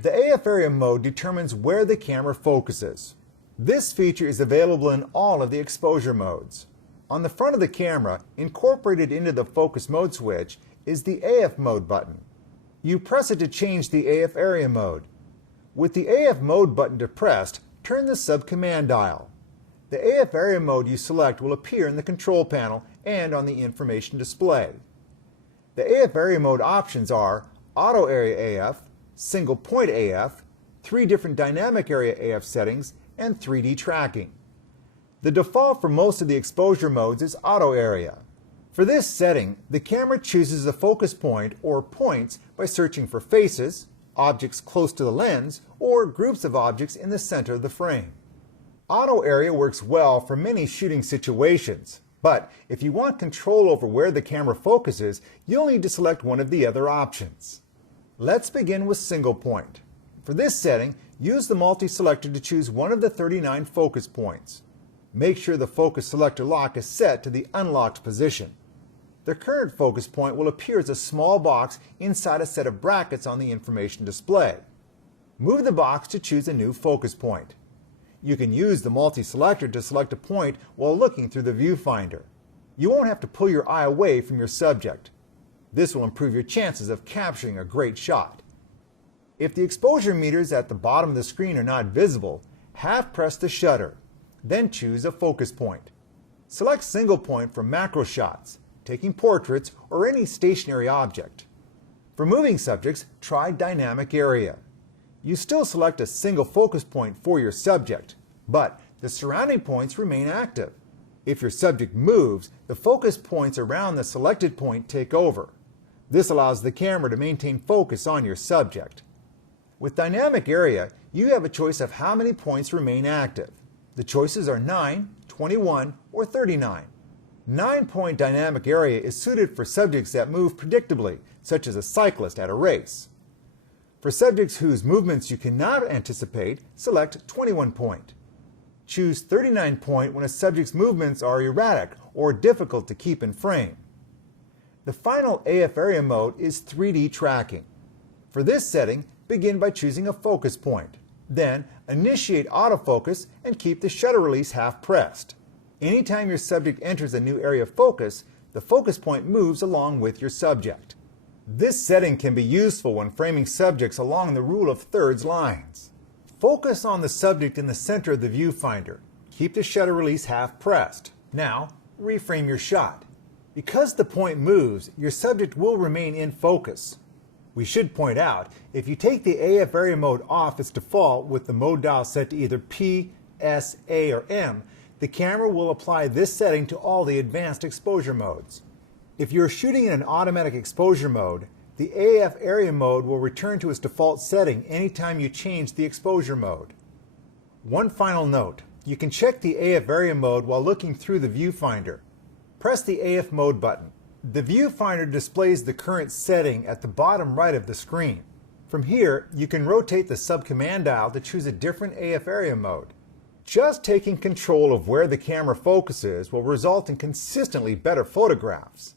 The AF area mode determines where the camera focuses. This feature is available in all of the exposure modes. On the front of the camera, incorporated into the focus mode switch, is the AF mode button. You press it to change the AF area mode. With the AF mode button depressed, turn the sub-command dial. The AF area mode you select will appear in the control panel and on the information display. The AF area mode options are Auto Area AF, Single Point AF, 3 different Dynamic Area AF settings, and 3D tracking. The default for most of the exposure modes is Auto Area. For this setting, the camera chooses a focus point or points by searching for faces, objects close to the lens, or groups of objects in the center of the frame. Auto Area works well for many shooting situations, but if you want control over where the camera focuses, you'll need to select one of the other options. Let's begin with Single Point. For this setting, use the multi-selector to choose one of the 39 focus points. Make sure the focus selector lock is set to the unlocked position. The current focus point will appear as a small box inside a set of brackets on the information display. Move the box to choose a new focus point. You can use the multi-selector to select a point while looking through the viewfinder. You won't have to pull your eye away from your subject. This will improve your chances of capturing a great shot. If the exposure meters at the bottom of the screen are not visible, half-press the shutter. Then choose a focus point. Select Single Point for macro shots, taking portraits or any stationary object. For moving subjects, try Dynamic Area. You still select a single focus point for your subject, but the surrounding points remain active. If your subject moves, the focus points around the selected point take over. This allows the camera to maintain focus on your subject. With Dynamic Area, you have a choice of how many points remain active. The choices are 9, 21, or 39. 9-point Dynamic Area is suited for subjects that move predictably, such as a cyclist at a race. For subjects whose movements you cannot anticipate, select 21-point. Choose 39-point when a subject's movements are erratic or difficult to keep in frame. The final AF area mode is 3D tracking. For this setting, begin by choosing a focus point. Then, initiate autofocus and keep the shutter release half pressed. Anytime your subject enters a new area of focus, the focus point moves along with your subject. This setting can be useful when framing subjects along the rule of thirds lines. Focus on the subject in the center of the viewfinder. Keep the shutter release half pressed. Now, reframe your shot. Because the point moves, your subject will remain in focus. We should point out, if you take the AF area mode off its default with the mode dial set to either P, S, A, or M, the camera will apply this setting to all the advanced exposure modes. If you're shooting in an automatic exposure mode, the AF area mode will return to its default setting anytime you change the exposure mode. One final note, you can check the AF area mode while looking through the viewfinder. Press the AF mode button. The viewfinder displays the current setting at the bottom right of the screen. From here, you can rotate the sub-command dial to choose a different AF area mode. Just taking control of where the camera focuses will result in consistently better photographs.